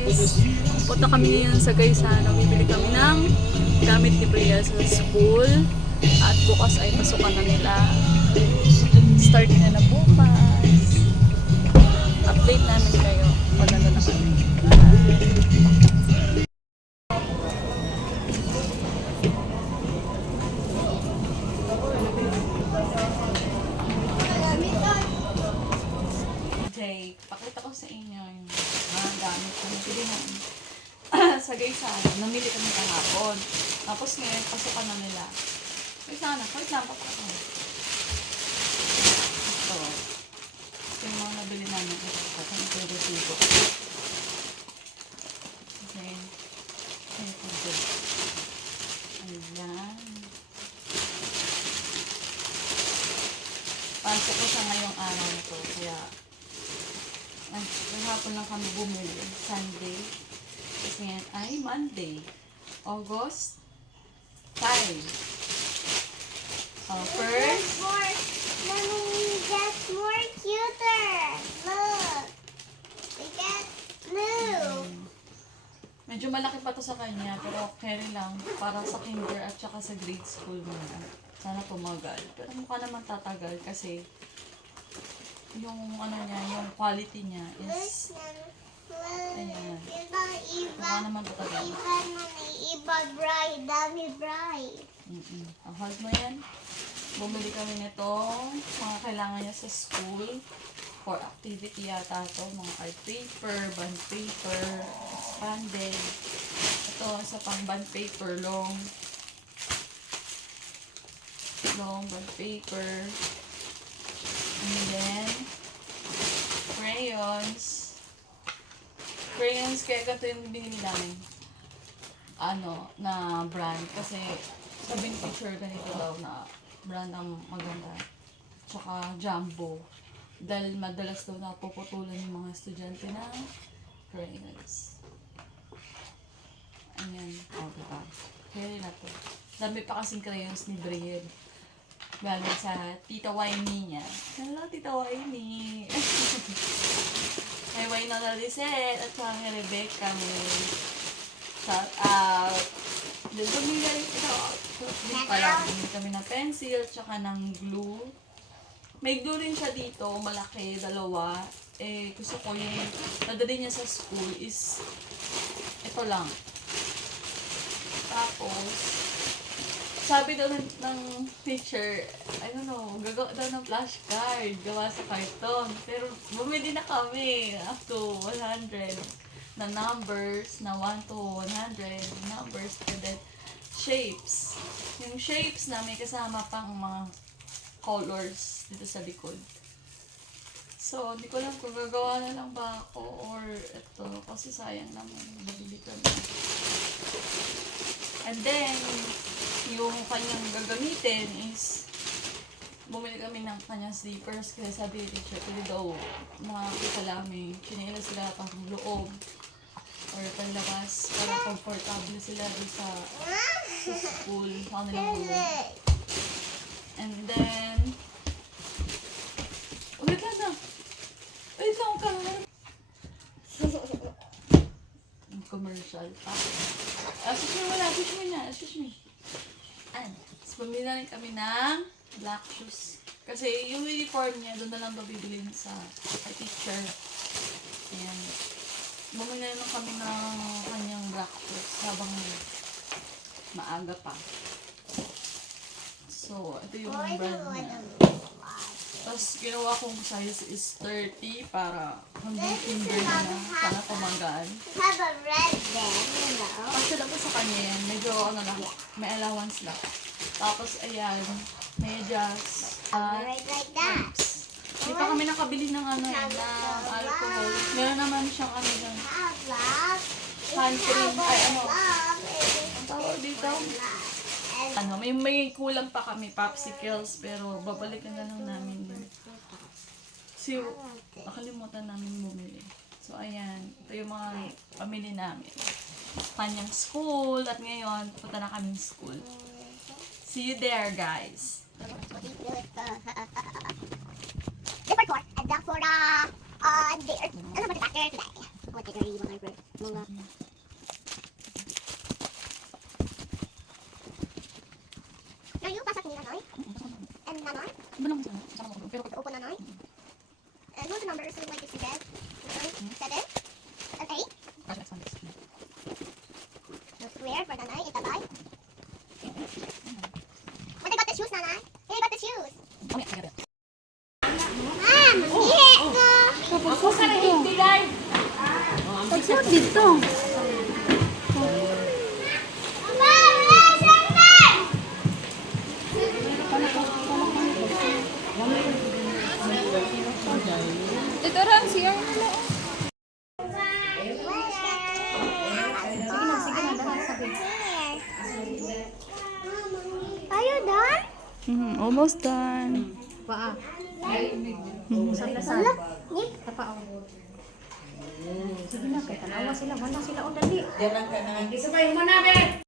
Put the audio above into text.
guys, punta kami ngayon sa Gaisano. Bibili kami ng gamit ni Bria sa school. At bukas ay pasukan na nila. Starting na bukas. Update namin kayo pag ano na kami. Okay, pakita ko sa inyo yung mga gamit na nabili namin sa Gaisano. Namili kami kahapon. Tapos ngayon, pasukan na nila. Wait lang, papakita ko. Ito. Ito yung mga nabili namin. Ito yung resibo. Okay. Ito. Ayan. Pasok ko siya ngayong araw na to. Kaya, kahapon lang kami bumili. Sunday. Kasi ngayon ay Monday. August 5. First. Mommy, that's more cuter. Look. We get blue. Medyo malaki pa to sa kanya, pero okay lang. Para sa kinder at saka sa grade school muna. Sana tumagal. Pero mukha naman tatagal kasi yung ano niya, yung quality niya is ayan. Mukha naman tatagal. Iba bright, dami bright. Hold mo yan. Bumili kami nitong mga kailangan niya sa school for activity yata to. Mga art paper, bond paper, expanded. Ito sa pang bond paper, long bond paper. And then crayons. Kaya ganito yung binili namin. Na brand. Kasi sabi ni teacher ganito daw na brand ang maganda. Tsaka jumbo. Dahil madalas daw napuputulan yung mga estudyante ng crayons. Ayan. Diba? Kaya na to. Dami pa kasing crayons ni Brielle. Galing sa Tita Winnie niya. Hello, Tita Winnie! May Wynonna Lisette at saka kay Rebecca. May shout out. Then, bumili kami ng pencil, tsaka ng glue. May glue rin siya dito, malaki, dalawa. Gusto ko yung nadali niya sa school is ito lang. Tapos, sabi daw ng teacher, I don't know, gagawa daw ng flashcard, gawa sa carton. Pero bumili na kami up to 100 na numbers, na 1 to 100 numbers, and then shapes. Yung shapes na may kasama pang mga colors dito sa likod. So, hindi ko lang kung gagawa na lang ba ako or ito, kasi sayang naman, nabili ko na. And then, yung kanyang gagamitin is bumili kami ng kanyang slippers kasi sabi ni teacher, pwede daw mga kasalami, chinelas sila pang loob or panlabas para comfortable sila doon sa school, sa kanilang room. And then, wait lang ka commercial pa. Excuse me. Tapos bumili na rin kami ng black shoes. Kasi yung uniform niya, doon na lang babibilin sa teacher. Ayan. Bumili na lang kami ng kanyang black shoes habang maaga pa. So, ito yung brand niya. Tapos, ginawa kong size is 30 para hanggang finger na sana tumagal. Have a red band, you know. Kasi lang po sa kanya yan, medyo lang, may allowance lang. Tapos, ayan, medyas. Right like that. Hindi pa kami nakabili ng ng alcohol. Meron naman siyang dyan. Have love. Hand cream, ay Love. ang tawag dito. May kulang pa kami, popsicles, pero babalikan na lang namin din. Kasi nakalimutan namin bumili. So, ayan. Ito yung mga pamili namin. Kanyang school. At ngayon, punta na kaming school. See you there, guys. Report 4 and for the there. Ano ba today? What did I read? Mga. Are you pasok ni Nanoy? And Nanoy? Open Nanoy? And what's the number? So like it's dead. 7 and 8. No square for Nanay. Itabay. What about the shoes, Nanay? Hey, I got the shoes. Mom, ihi ko. Ako sa hindi dai. Pagsuot dito. Mom, listen me. Dito lang siya. Are you done? Almost done. Wala. Nick? Sige na, kaya tanawa sila. Wala sila o dali. Yan ang kanang. Isabay mo na, be!